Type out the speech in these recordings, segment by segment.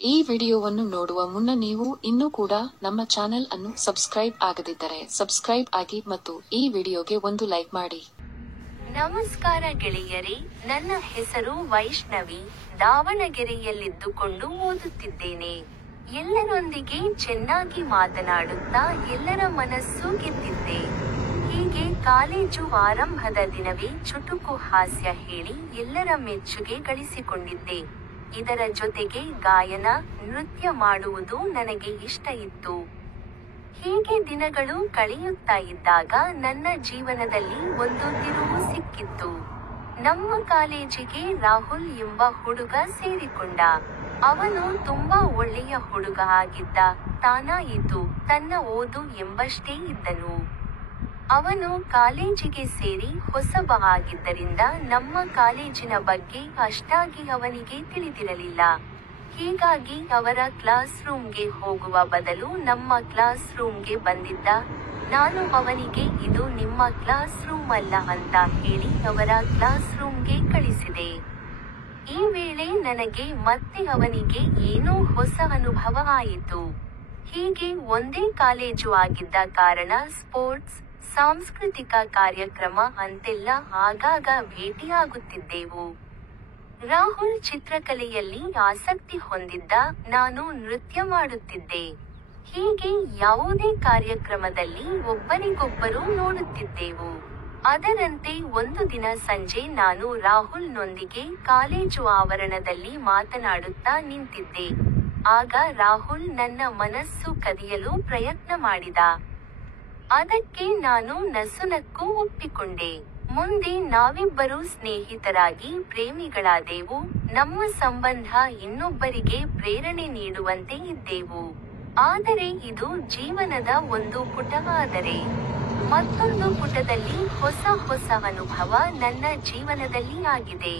ಈ ವಿಡಿಯೋವನ್ನು ನೋಡುವ ಮುನ್ನ ನೀವು ಇನ್ನೂ ಕೂಡ ನಮ್ಮ ಚಾನೆಲ್ ಅನ್ನು ಸಬ್ಸ್ಕ್ರೈಬ್ ಆಗದಿದ್ದರೆ ಸಬ್ಸ್ಕ್ರೈಬ್ ಆಗಿ ಮತ್ತು ಈ ವಿಡಿಯೋಗೆ ಒಂದು ಲೈಕ್ ಮಾಡಿ. ನಮಸ್ಕಾರ ಗೆಳೆಯರೇ, ನನ್ನ ಹೆಸರು ವೈಷ್ಣವಿ. ದಾವಣಗೆರೆಯಲ್ಲಿದ್ದುಕೊಂಡು ಓದುತ್ತಿದ್ದೇನೆ. ಎಲ್ಲರೊಂದಿಗೆ ಚೆನ್ನಾಗಿ ಮಾತನಾಡುತ್ತಾ ಎಲ್ಲರ ಮನಸ್ಸು ಗೆದ್ದಿದ್ದೆ. ಹೀಗೆ ಕಾಲೇಜು ಆರಂಭದ ದಿನವೇ ಚುಟುಕು ಹಾಸ್ಯ ಹೇಳಿ ಎಲ್ಲರ ಮೆಚ್ಚುಗೆ ಗಳಿಸಿಕೊಂಡಿದ್ದೆ. ಇದರ ಜೊತೆಗೆ ಗಾಯನ, ನೃತ್ಯ ಮಾಡುವುದು ನನಗೆ ಇಷ್ಟ ಇತ್ತು. ಹೀಗೆ ದಿನಗಳು ಕಳೆಯುತ್ತಾ ಇದ್ದಾಗ ನನ್ನ ಜೀವನದಲ್ಲಿ ಒಂದು ತಿರುವು ಸಿಕ್ಕಿತ್ತು. ನಮ್ಮ ಕಾಲೇಜಿಗೆ ರಾಹುಲ್ ಎಂಬ ಹುಡುಗ ಸೇರಿಕೊಂಡ. ಅವನು ತುಂಬಾ ಒಳ್ಳೆಯ ಹುಡುಗ ಆಗಿದ್ದ. ತಾನಾಯಿತು, ತನ್ನ ಓದು ಎಂಬಷ್ಟೇ ಇದ್ದನು. ಅವನು ಕಾಲೇಜಿಗೆ ಸೇರಿ ಹೊಸಬ ಆಗಿದ್ದರಿಂದ ನಮ್ಮ ಕಾಲೇಜಿನ ಬಗ್ಗೆ ಅಷ್ಟಾಗಿ ಅವನಿಗೆ ತಿಳಿದಿರಲಿಲ್ಲ. ಹೀಗಾಗಿ ಅವರ ಕ್ಲಾಸ್ ರೂಮ್ಗೆ ಹೋಗುವ ಬದಲು ನಮ್ಮ ಕ್ಲಾಸ್ ರೂಮ್ಗೆ ಬಂದಿದ್ದ. ನಾನು ಅವನಿಗೆ ಇದು ನಿಮ್ಮ ಕ್ಲಾಸ್ ರೂಮ್ ಅಲ್ಲ ಅಂತ ಹೇಳಿ ಅವರ ಕ್ಲಾಸ್ ರೂಮ್ಗೆ ಕಳಿಸಿದೆ. ಈ ವೇಳೆ ನನಗೆ ಮತ್ತೆ ಅವನಿಗೆ ಏನೋ ಹೊಸ ಅನುಭವ ಆಯಿತು. ಹೀಗೆ ಒಂದೇ ಕಾಲೇಜು ಆಗಿದ್ದ ಕಾರಣ ಸ್ಪೋರ್ಟ್ಸ್, ಸಾಂಸ್ಕೃತಿಕ ಕಾರ್ಯಕ್ರಮ ಅಂತೆಲ್ಲ ಆಗಾಗ ಭೇಟಿಯಾಗುತ್ತಿದ್ದೆವು. ರಾಹುಲ್ ಚಿತ್ರಕಲೆಯಲ್ಲಿ ಆಸಕ್ತಿ ಹೊಂದಿದ್ದ, ನಾನು ನೃತ್ಯ ಮಾಡುತ್ತಿದ್ದೆ. ಹೀಗೆ ಯಾವುದೇ ಕಾರ್ಯಕ್ರಮದಲ್ಲಿ ಒಬ್ಬರಿಗೊಬ್ಬರು ನೋಡುತ್ತಿದ್ದೆವು. ಅದರಂತೆ ಒಂದು ದಿನ ಸಂಜೆ ನಾನು ರಾಹುಲ್ನೊಂದಿಗೆ ಕಾಲೇಜು ಆವರಣದಲ್ಲಿ ಮಾತನಾಡುತ್ತಾ ನಿಂತಿದ್ದೆ. ಆಗ ರಾಹುಲ್ ನನ್ನ ಮನಸ್ಸು ಕದಿಯಲು ಪ್ರಯತ್ನ ಮಾಡಿದ. ಅದಕ್ಕೆ ನಾನು ನಸುನಕ್ಕೂ ಒಪ್ಪಿಕೊಂಡೆ. ಮುಂದೆ ನಾವಿಬ್ಬರು ಸ್ನೇಹಿತರಾಗಿ ಪ್ರೇಮಿಗಳಾದೆವು. ನಮ್ಮ ಸಂಬಂಧ ಇನ್ನೊಬ್ಬರಿಗೆ ಪ್ರೇರಣೆ ನೀಡುವಂತೆ ಇದ್ದೆವು. ಆದರೆ ಇದು ಜೀವನದ ಒಂದು ಪುಟ. ಆದರೆ ಮತ್ತೊಂದು ಪುಟದಲ್ಲಿ ಹೊಸ ಅನುಭವ ನನ್ನ ಜೀವನದಲ್ಲಿ ಆಗಿದೆ.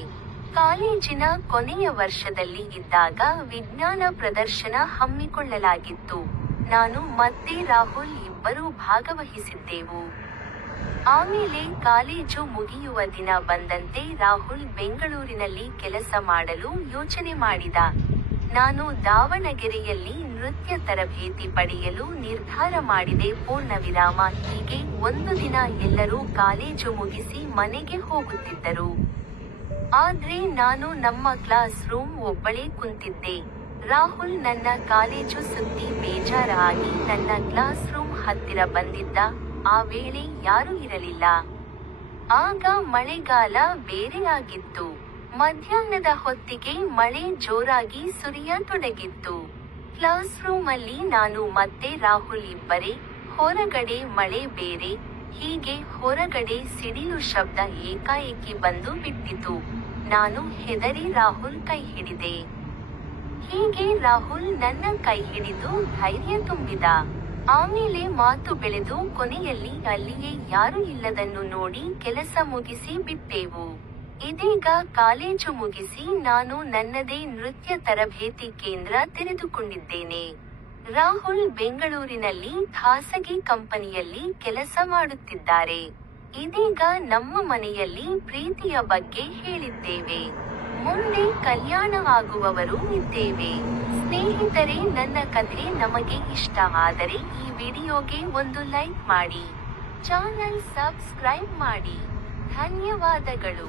ಕಾಲೇಜಿನ ಕೊನೆಯ ವರ್ಷದಲ್ಲಿ ಇದ್ದಾಗ ವಿಜ್ಞಾನ ಪ್ರದರ್ಶನ ಹಮ್ಮಿಕೊಳ್ಳಲಾಗಿತ್ತು. ನಾನು ಮತ್ತೆ ರಾಹುಲ್ ಇಬ್ಬರೂ ಭಾಗವಹಿಸಿದ್ದೆವು. ಆಮೇಲೆ ಕಾಲೇಜು ಮುಗಿಯುವ ದಿನ ಬಂದಂತೆ ರಾಹುಲ್ ಬೆಂಗಳೂರಿನಲ್ಲಿ ಕೆಲಸ ಮಾಡಲು ಯೋಚನೆ ಮಾಡಿದ. ನಾನು ದಾವಣಗೆರೆಯಲ್ಲಿ ನೃತ್ಯ ತರಬೇತಿ ಪಡೆಯಲು ನಿರ್ಧಾರ ಮಾಡಿದೆ. ಪೂರ್ಣವಿರಾಮ. ಹೀಗೆ ಒಂದು ದಿನ ಎಲ್ಲರೂ ಕಾಲೇಜು ಮುಗಿಸಿ ಮನೆಗೆ ಹೋಗುತ್ತಿದ್ದರು. ಆದ್ರೆ ನಾನು ನಮ್ಮ ಕ್ಲಾಸ್ ರೂಮ್ ಒಬ್ಬಳೇ ಕುಂತಿದ್ದೆ. ರಾಹುಲ್ ನನ್ನ ಕಾಲೇಜು ಸುದ್ದಿ ಬೇಜಾರ ಆಗಿ ನನ್ನ ಕ್ಲಾಸ್ ರೂಮ್ ಹತ್ತಿರ ಬಂದಿದ್ದ. ಆ ವೇಳೆ ಯಾರೂ ಇರಲಿಲ್ಲ. ಆಗ ಮಳೆಗಾಲ ಬೇರೆ ಆಗಿತ್ತು. ಮಧ್ಯಾಹ್ನದ ಹೊತ್ತಿಗೆ ಮಳೆ ಜೋರಾಗಿ ಸುರಿಯತೊಡಗಿತ್ತು. ಕ್ಲಾಸ್ ರೂಮ್ ಅಲ್ಲಿ ನಾನು ಮತ್ತೆ ರಾಹುಲ್ ಇಬ್ಬರೇ. ಹೊರಗಡೆ ಮಳೆ ಬೇರೆ. ಹೀಗೆ ಹೊರಗಡೆ ಸಿಡಿಲು ಶಬ್ದ ಏಕಾಏಕಿ ಬಂದು ಬಿಟ್ಟಿತು. ನಾನು ಹೆದರಿ ರಾಹುಲ್ ಕೈ ಹಿಡಿದೆ. ಹೀಗೆ ರಾಹುಲ್ ನನ್ನ ಕೈ ಹಿಡಿದು ಧೈರ್ಯ ತುಂಬಿದ. ಆಮೇಲೆ ಮಾತು ಬೆಳೆದು ಕೊನೆಯಲ್ಲಿ ಅಲ್ಲಿಯೇ ಯಾರೂ ಇಲ್ಲದನ್ನು ನೋಡಿ ಕೆಲಸ ಮುಗಿಸಿ ಬಿಟ್ಟೆವು. ಇದೀಗ ಕಾಲೇಜು ಮುಗಿಸಿ ನಾನು ನನ್ನದೇ ನೃತ್ಯ ತರಬೇತಿ ಕೇಂದ್ರ ತೆರೆದುಕೊಂಡಿದ್ದೇನೆ. ರಾಹುಲ್ ಬೆಂಗಳೂರಿನಲ್ಲಿ ಖಾಸಗಿ ಕಂಪನಿಯಲ್ಲಿ ಕೆಲಸ ಮಾಡುತ್ತಿದ್ದಾರೆ. ಇದೀಗ ನಮ್ಮ ಮನೆಯಲ್ಲಿ ಪ್ರೀತಿಯ ಬಗ್ಗೆ ಹೇಳಿದ್ದೇವೆ. ಮುಂದೆ ಕಲ್ಯಾಣ ಆಗುವವರು ಇದ್ದೇವೆ. ಸ್ನೇಹಿತರೆ, ನನ್ನ ಕಥೆ ನಮಗೆ ಇಷ್ಟ ಆದರೆ ಈ ವಿಡಿಯೋಗೆ ಒಂದು ಲೈಕ್ ಮಾಡಿ, ಚಾನೆಲ್ ಸಬ್ಸ್ಕ್ರೈಬ್ ಮಾಡಿ. ಧನ್ಯವಾದಗಳು.